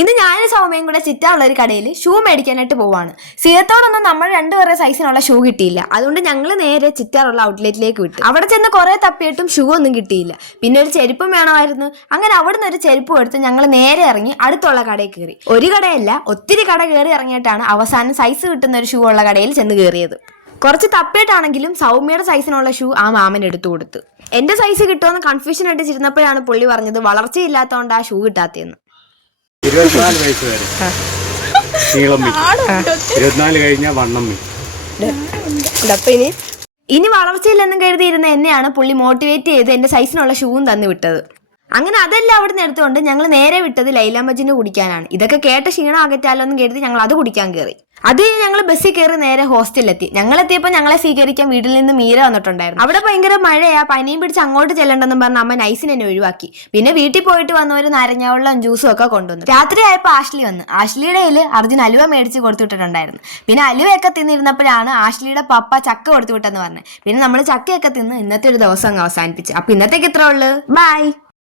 ഇന്ന് ഞാനും സൗമ്യയും കൂടെ ചിറ്റാറുള്ള ഒരു കടയിൽ ഷൂ മേടിക്കാനായിട്ട് പോവാണ്. സിയത്തോടൊന്നും നമ്മൾ രണ്ടുപേരുടെ സൈസിനുള്ള ഷൂ കിട്ടിയില്ല. അതുകൊണ്ട് ഞങ്ങൾ നേരെ ചിറ്റാറുള്ള ഔട്ട്ലെറ്റിലേക്ക് വിട്ടു. അവിടെ ചെന്ന് കുറെ തപ്പിയിട്ടും ഷൂ ഒന്നും കിട്ടിയില്ല. പിന്നെ ഒരു ചെരുപ്പും വേണമായിരുന്നു. അങ്ങനെ അവിടുന്ന് ഒരു ചെരുപ്പ് എടുത്ത് ഞങ്ങൾ നേരെ ഇറങ്ങി അടുത്തുള്ള കടയിൽ കയറി. ഒരു കടയല്ല, ഒത്തിരി കട കയറി ഇറങ്ങിയിട്ടാണ് അവസാനം സൈസ് കിട്ടുന്ന ഒരു ഷൂ ഉള്ള കടയിൽ ചെന്ന് കയറിയത്. കുറച്ച് തപ്പിയിട്ടാണെങ്കിലും സൗമ്യയുടെ സൈസിനുള്ള ഷൂ ആ മാമൻ എടുത്തു കൊടുത്തു. എന്റെ സൈസ് കിട്ടുമെന്ന് കൺഫ്യൂഷൻ അടിച്ചിരുന്നപ്പോഴാണ് പുള്ളി പറഞ്ഞത് വളർച്ചയില്ലാത്തതുകൊണ്ട് ആ ഷൂ കിട്ടാത്തതെന്ന്. 24 വയസ്സ് വരെ നീളം വെക്കും, 24 കഴിഞ്ഞാൽ വണ്ണം വെക്കും. ഇനി വളർച്ചയില്ലെന്നും കരുതിയിരുന്ന എന്നെയാണ് പുള്ളി മോട്ടിവേറ്റ് ചെയ്ത് എന്റെ സൈസിനുള്ള ഷൂവും തന്നു വിട്ടത്. അങ്ങനെ അതെല്ലാം അവിടുന്ന് എടുത്തുകൊണ്ട് ഞങ്ങൾ നേരെ വിട്ടത് ലൈല മജ്നു കുടിക്കാനാണ്. ഇതൊക്കെ കേട്ട ക്ഷീണം അകറ്റാലോ എന്ന് കരുതി ഞങ്ങൾ അത് കുടിക്കാൻ കയറി. അത് കഴിഞ്ഞ് ഞങ്ങൾ ബസ്സിൽ കയറി നേരെ ഹോസ്റ്റലിലെത്തി. ഞങ്ങളെത്തിയപ്പോൾ ഞങ്ങളെ സ്വീകരിക്കാൻ വീട്ടിൽ നിന്ന് മീര വന്നിട്ടുണ്ടായിരുന്നു. അവിടെ ഭയങ്കര മഴയാ, പനിയും പിടിച്ച് അങ്ങോട്ട് ചെല്ലണ്ടെന്നും പറഞ്ഞ് അമ്മ നൈസിന് എന്നെ ഒഴിവാക്കി. പിന്നെ വീട്ടിൽ പോയിട്ട് വന്നവര് നാരങ്ങാവെള്ളം ജ്യൂസും ഒക്കെ കൊണ്ടുവന്നു. രാത്രി ആയപ്പോൾ ആഷ്ലി വന്ന്. ആഷ്ലിയുടെ കയ്യിൽ അർജുൻ അലുവ മേടിച്ച് കൊടുത്തുവിട്ടിട്ടുണ്ടായിരുന്നു. പിന്നെ അലുവയൊക്കെ തിന്നിരുന്നപ്പോഴാണ് ആഷ്ലിയുടെ പപ്പ ചക്ക കൊടുത്തു വിട്ടെന്ന് പറഞ്ഞത്. പിന്നെ നമ്മൾ ചക്കയൊക്കെ തിന്ന് ഇന്നത്തെ ഒരു ദിവസം അങ്ങ് അവസാനിപ്പിച്ചു. അപ്പൊ ഇന്നത്തേക്ക് ഇത്രേ ഉള്ളൂ. ബൈ.